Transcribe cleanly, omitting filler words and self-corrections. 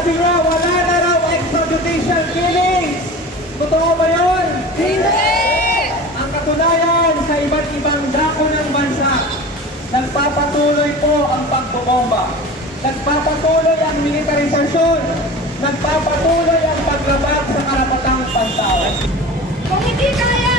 Sabi nga, wala na raw extrajudicial killings. Totoo ba yun? Hindi! Ang katunayan, sa iba't ibang dako ng bansa, nagpapatuloy po ang pagbobomba. Nagpapatuloy ang militarisasyon. Nagpapatuloy ang paglabag sa karapatang pantao. Kung hindi kaya